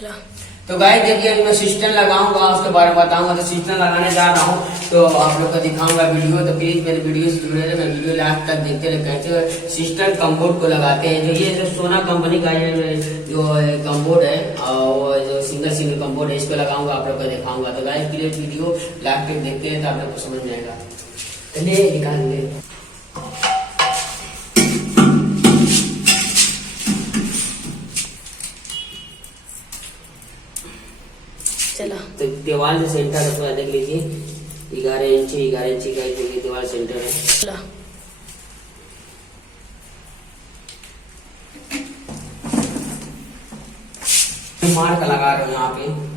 तो गाइस देखिए मैं सिस्टम लगाऊंगा, उसके बारे में बताऊंगा। तो सिस्टम लगाने जा रहा हूँ, तो आप लोग को दिखाऊंगा वीडियो। तो प्लीज मेरे वीडियो से जुड़े रहे, मैं वीडियो लास्ट तक देखते रहे कैसे सिस्टम कम्बोर्ड को लगाते हैं। जो ये जो सोना कंपनी का ये जो कम्बोर्ड है, वो जो सिंगल कम्बोर्ड है, इसको लगाऊंगा, आप लोग को दिखाऊंगा। तो गाइस प्लीज वीडियो लास्ट तक देखते हैं, तो आप लोग को समझ जाएगा। चलिए निकाल ले। चला तो दीवार से सेंटर है, थोड़ा देख लीजिए। 11 इंची का दीवार सेंटर है। चला मार्क लगा रहे हो यहाँ पे।